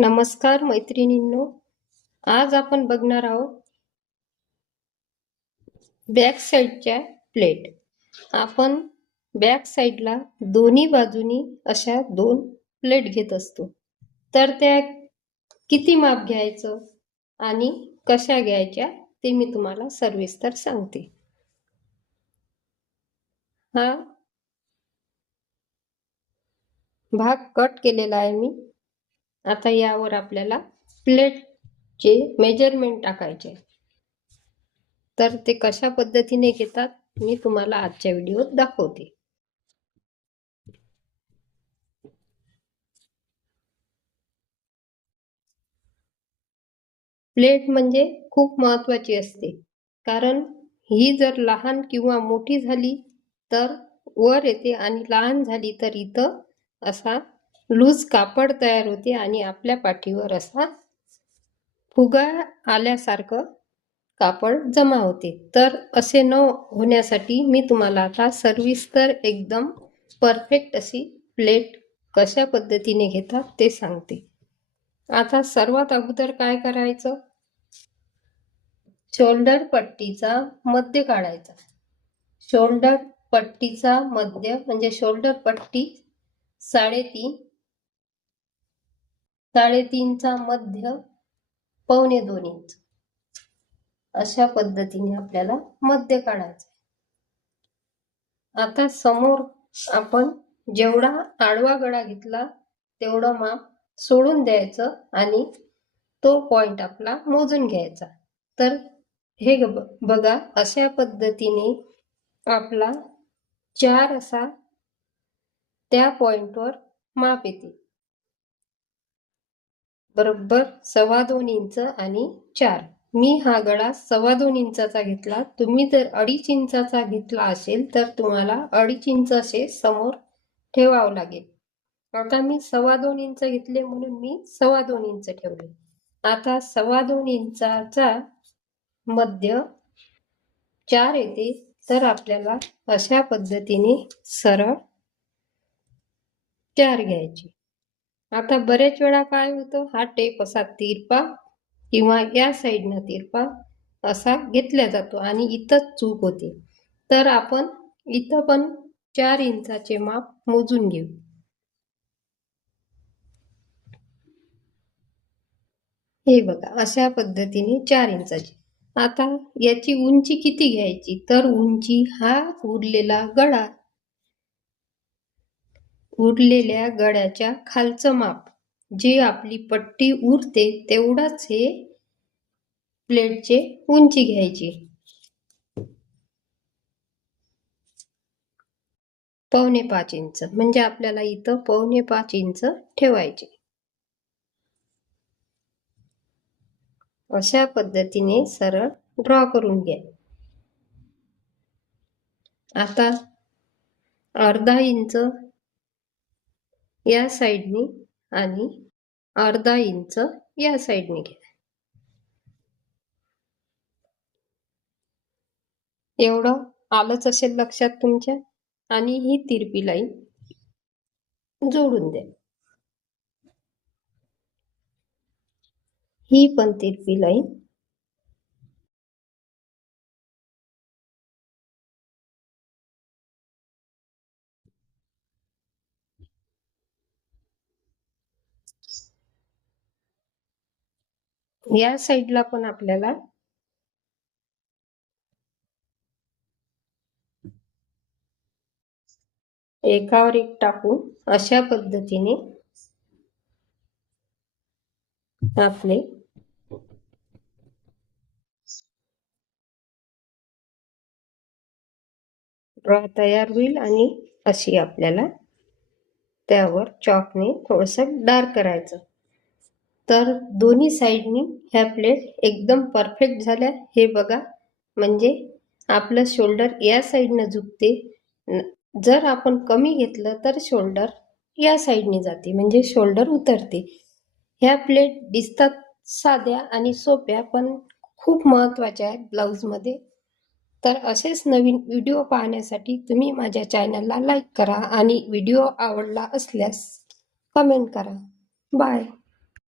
नमस्कार मैत्रिणींनो, आज आपण बघणार आहोत बॅक साईडच्या प्लेट. आपण बॅक साईडला दोन्ही बाजूनी अशा 2 प्लेट घेत असतो. तर त्या किती माप घ्यायचं आणि कशा घ्यायच्या ते मी तुम्हाला सविस्तर सांगते. हा भाग कट केलेला आहे मी. आता यावर आपल्याला प्लेटचे मेजरमेंट टाकायचे. तर ते कशा पद्धतीने घेतात मी तुम्हाला आजच्या व्हिडिओत दाखवते. प्लेट म्हणजे खूप महत्त्वाची असते, कारण ही जर लहान किंवा मोठी झाली तर वर येते आणि लहान झाली तर इथं असा लूज कापड तयार होते आणि आपल्या पाठीवर असा फुगा आल्यासारखं कापड जमा होते. तर असे न होण्यासाठी मी तुम्हाला आता सविस्तर एकदम परफेक्ट अशी प्लेट कशा पद्धतीने घेतात ते सांगते. आता सर्वात अगोदर काय करायचं, शोल्डर पट्टीचा मध्य काढायचा. शोल्डर पट्टीचा मध्य म्हणजे शोल्डर पट्टी 3.5चा मध्य 1.25 इंच अशा पद्धतीने आपल्याला मध्य काढायचं. आता समोर आपण जेवढा आडवा गळा घेतला तेवढं माप सोडून द्यायचं आणि तो पॉइंट आपला मोजून घ्यायचा. तर हे बघा, अशा पद्धतीने आपला 4 असा त्या पॉइंटवर माप येते. बरोबर 2.25 इंच आणि 4. मी हा गळा 2.25 इंचाचा घेतला. तुम्ही जर 2.5 इंचाचा घेतला असेल तर तुम्हाला 2.5 इंच असे समोर ठेवावं लागेल. आता मी 2.25 इंच घेतले म्हणून मी 2.25 इंच ठेवले. आता 2.25 इंचाचा मध्य 4 येते. तर आपल्याला अशा पद्धतीने सरळ 4 घ्यायची. आता बरेच वेळा काय होतं, हा टेप असा तिरपा किंवा या साईडनं तिरपा असा घेतला जातो आणि इथंच चूक होते. तर आपण इथं पण 4 इंचाचे माप मोजून घेऊ. हे बघा, अशा पद्धतीने 4 इंचाची. आता याची उंची किती घ्यायची, तर उंची हा उरलेल्या गळ्याच्या खालचं माप जे आपली पट्टी उरते तेवढाच हे प्लेटचे उंची घ्यायची. 4.25 इंच म्हणजे आपल्याला इथं 4.25 इंच ठेवायचे. अशा पद्धतीने सरळ ड्रॉ करून घ्या. आता 1/2 इंच या साईडनी आणि 1/2 इंच या साईडने घ्या. एवढं आलंच असेल लक्षात तुमच्या. आणि ही तिरपी लाईन जोडून द्या. ही पण तिरपी लाईन या साईडला पण आपल्याला एकावर एक टाकून अशा पद्धतीने आपले ड्रॉ तयार होईल आणि अशी आपल्याला त्यावर चॉकने थोडंसं डार्क करायचं. तर दोन्ही साईडनी ह्या प्लेट एकदम परफेक्ट झाल्या. हे बघा, म्हणजे आपलं शोल्डर या साईडनं झुकते. जर आपण कमी घेतलं तर शोल्डर या साईडने जाते, म्हणजे शोल्डर उतरते. ह्या प्लेट दिसतात साध्या आणि सोप्या, पण खूप महत्त्वाच्या आहेत ब्लाऊजमध्ये. तर असेच नवीन व्हिडिओ पाहण्यासाठी तुम्ही माझ्या चॅनलला लाईक करा आणि व्हिडिओ आवडला असल्यास कमेंट करा. बाय.